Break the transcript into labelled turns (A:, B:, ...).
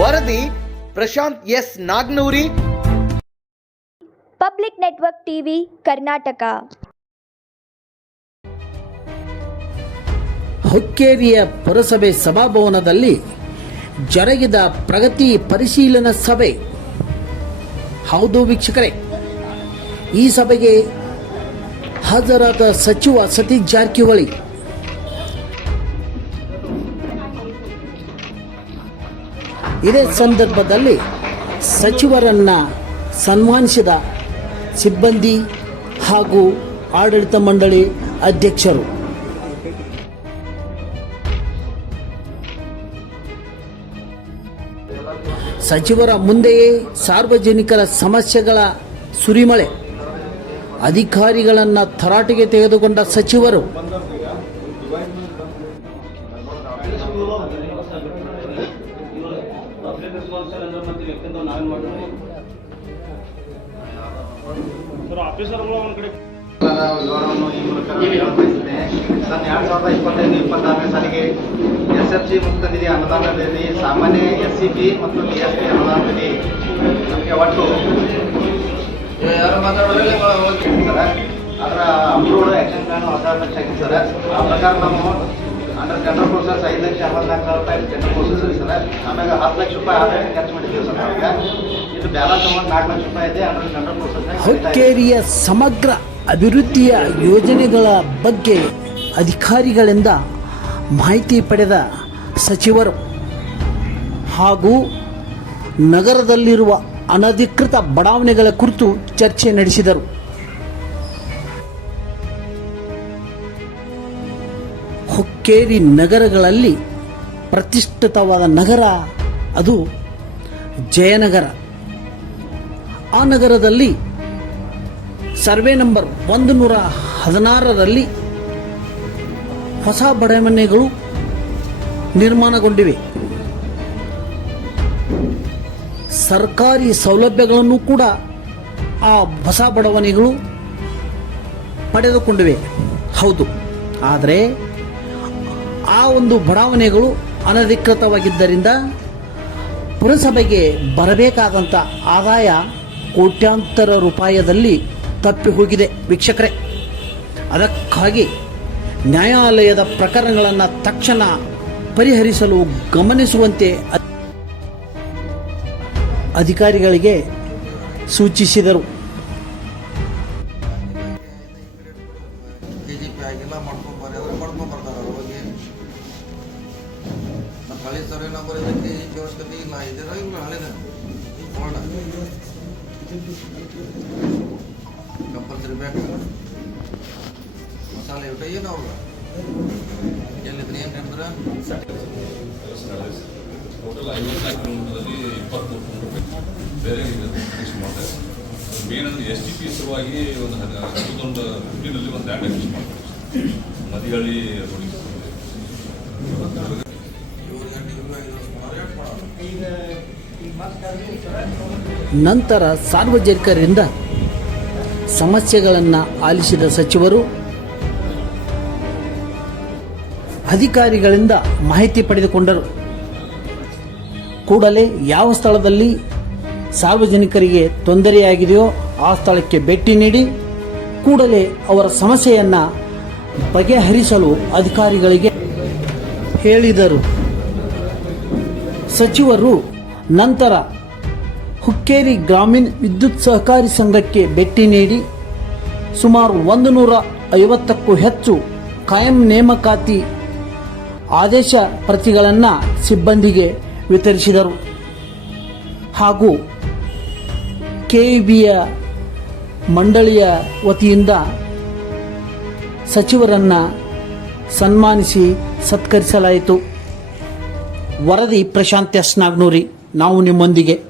A: ವರದಿ Prashant S Nagnoori.
B: Public network TV Karnataka.
C: ಹುಕ್ಕೇರಿಯ ಪುರಸಭೆ ಸಭಾಭವನದಲ್ಲಿ ಜರುಗಿದ ಪ್ರಗತಿ ಪರಿಶೀಲನಾ ಸಭೆ. ಹೌದು ವೀಕ್ಷಕರೇ ಈ ಸಭೆಗೆ ಹಾಜರಾದ ಸಚಿವ ಸತೀಶ್ ಜಾರಕಿಹೊಳಿ. ಇದೇ ಸಂದರ್ಭದಲ್ಲಿ ಸಚಿವರನ್ನು ಸನ್ಮಾನಿಸಿದ ಸಿಬ್ಬಂದಿ ಹಾಗೂ ಆಡಳಿತ ಮಂಡಳಿ ಅಧ್ಯಕ್ಷರು. ಸಚಿವರ ಮುಂದೆಯೇ ಸಾರ್ವಜನಿಕರ ಸಮಸ್ಯೆಗಳ ಸುರಿಮಳೆ. ಅಧಿಕಾರಿಗಳನ್ನ ತರಾಟೆಗೆ ತೆಗೆದುಕೊಂಡ ಸಚಿವರು.
D: ಸರ್ ಆಫೀಸರ್ಗಳು ಒಂದ್ ಕಡೆ
E: ವಿವರವನ್ನು ಈ ಮೂಲಕ ಬಯಸಿದ್ದೇನೆ ಸನ್ ಎರಡ್ ಸಾವಿರದ ಇಪ್ಪತ್ತೈದು ಇಪ್ಪತ್ತಾರನೇ ಸಾಲಿಗೆ ಎಸ್ ಎಫ್ ಜಿ ಮುಕ್ತ ನಿಧಿ ಅನುದಾನದಲ್ಲಿ ಸಾಮಾನ್ಯ ಎಸ್ ಸಿ ಬಿ ಮತ್ತು ಬಿ ಎಸ್ ಪಿ ಅನುದಾನದಲ್ಲಿ ನಮಗೆ ಒಟ್ಟು ಸರ್ ಅದರ ಅಪ್ರೂವ್ಡ್ ಆ್ಯಕ್ಷನ್ ಪ್ಲಾನ್ ಆಗಿತ್ತು ಸರ್. ಆ ಪ್ರಕಾರ ನಾವು ಅಂಡರ್ ಟೆಂಡರ್ ಪ್ರೋಸೆಸ್ ಐದು ಲಕ್ಷ ಸಾವಿರ ರೂಪಾಯಿ ಟೆಂಡರ್ ಪ್ರೋಸೆಸ್ ಇದೆ ಸರ್. ಹತ್ತು ಲಕ್ಷ ರೂಪಾಯಿ ಆದಾಯ ಖರ್ಚು ಮಾಡಿದ್ದೀವಿ ಸರ್ ನಾವೀಗ. ಇದು ಬ್ಯಾಲೆನ್ಸ್ ಅಮೌಂಟ್ ನಾಲ್ಕು ಲಕ್ಷ ರೂಪಾಯಿ ಇದೆ ಅಂದ್ರೆ ಟೆಂಡರ್ ಪ್ರೋಸೆಸ್
C: ಹುಕ್ಕೇರಿಯ ಸಮಗ್ರ ಅಭಿವೃದ್ಧಿಯ ಯೋಜನೆಗಳ ಬಗ್ಗೆ ಅಧಿಕಾರಿಗಳಿಂದ ಮಾಹಿತಿ ಪಡೆದ ಸಚಿವರು ಹಾಗೂ ನಗರದಲ್ಲಿರುವ ಅನಧಿಕೃತ ಬಡಾವಣೆಗಳ ಕುರಿತು ಚರ್ಚೆ ನಡೆಸಿದರು. ಹುಕ್ಕೇರಿ ನಗರಗಳಲ್ಲಿ ಪ್ರತಿಷ್ಠಿತವಾದ ನಗರ ಅದು ಜಯನಗರ. ಆ ನಗರದಲ್ಲಿ ಸರ್ವೆ ನಂಬರ್ ಒಂದು ನೂರ ಹದಿನಾರರಲ್ಲಿ ಹೊಸ ಬಡಮನೆಗಳು ನಿರ್ಮಾಣಗೊಂಡಿವೆ. ಸರ್ಕಾರಿ ಸೌಲಭ್ಯಗಳನ್ನು ಕೂಡ ಆ ಹೊಸ ಬಡಾವಣೆಗಳು ಪಡೆದುಕೊಂಡಿವೆ. ಹೌದು. ಆದರೆ ಆ ಒಂದು ಬಡಾವಣೆಗಳು ಅನಧಿಕೃತವಾಗಿದ್ದರಿಂದ ಪುರಸಭೆಗೆ ಬರಬೇಕಾದಂಥ ಆದಾಯ ಕೋಟ್ಯಾಂತರ ರೂಪಾಯದಲ್ಲಿ ತಪ್ಪಿ ಹೋಗಿದೆ ವೀಕ್ಷಕರೇ. ಅದಕ್ಕಾಗಿ ನ್ಯಾಯಾಲಯದ ಪ್ರಕರಣಗಳನ್ನು ತಕ್ಷಣ ಪರಿಹರಿಸಲು ಗಮನಿಸುವಂತೆ ಅಧಿಕಾರಿಗಳಿಗೆ ಸೂಚಿಸಿದರು.
F: ಆಗಿಲ್ಲ ಅವ್ರು ಮಾಡ್ಕೊಂಬರ್ತಾರೆ ಅವ್ರ ಬಗ್ಗೆ ಮತ್ತು ಹಳೆ ಸರ್ವೆ ನಂಬರ್ ಇದಕ್ಕೆ ಪಿ ಅವಶ್ಯಕತೆ ಇಲ್ಲ ಇದ್ದೀರಾ ಇಲ್ಲ ಹಳೆದ ಬೋರ್ಡ. ಕಂಪಲ್ಸರಿ ಬೇಕು. ಮಸಾಲೆ ಊಟ ಏನು ಅವ್ರ? ಎಲ್ಲಿದ್ರೆ ಏನು ಹೇಳಿದ್ರ
G: ಟೋಟಲ್ ಐವತ್ನಾಲ್ಕು ಕಿಲೋಮೀಟರ್ದಲ್ಲಿ ಇಪ್ಪತ್ತ್ಮೂರು ರೂಪಾಯಿ. ಬೇರೆ ಫಿಕ್ಸ್ ಮಾಡ್ತಾರೆ ಮೇನ್ ಎಸ್ ಟಿ ಪಿ ಸಲುವಾಗಿ ಒಂದು ಟೂ ಒಂದು ಫಿಫ್ಟಿನಲ್ಲಿ ಒಂದು ಫಿಕ್ಸ್ ಮಾಡ್ತಾರೆ
C: ನಂತರ ಸಾರ್ವಜನಿಕರಿಂದ ಸಮಸ್ಯೆಗಳನ್ನು ಆಲಿಸಿದ ಸಚಿವರು, ಅಧಿಕಾರಿಗಳಿಂದ ಮಾಹಿತಿ ಪಡೆದುಕೊಂಡರು. ಕೂಡಲೇ ಯಾವ ಸ್ಥಳದಲ್ಲಿ ಸಾರ್ವಜನಿಕರಿಗೆ ತೊಂದರೆಯಾಗಿದೆಯೋ ಆ ಸ್ಥಳಕ್ಕೆ ಭೇಟಿ ನೀಡಿ, ಕೂಡಲೇ ಅವರ ಸಮಸ್ಯೆಯನ್ನು ಬಗೆಹರಿಸಲು ಅಧಿಕಾರಿಗಳಿಗೆ ಹೇಳಿದರು. ಸಚಿವರು ನಂತರ ಹುಕ್ಕೇರಿ ಗ್ರಾಮೀಣ ವಿದ್ಯುತ್ ಸಹಕಾರಿ ಸಂಘಕ್ಕೆ ಭೇಟಿ ನೀಡಿ ಸುಮಾರು ಒಂದು ನೂರ ಐವತ್ತಕ್ಕೂ ಹೆಚ್ಚು ಕಾಯಂ ನೇಮಕಾತಿ ಆದೇಶ ಪ್ರತಿಗಳನ್ನು ಸಿಬ್ಬಂದಿಗೆ ವಿತರಿಸಿದರು. ಹಾಗೂ ಕೆಇಬಿಯ ಮಂಡಳಿಯ ವತಿಯಿಂದ ಸಚಿವರನ್ನ ಸನ್ಮಾನಿಸಿ ಸತ್ಕರಿಸಲಾಯಿತು. ವರದಿ ಪ್ರಶಾಂತ್ ಎಸ್ ನಾಗ್ನೂರಿ ನಾವು ನಿಮ್ಮೊಂದಿಗೆ.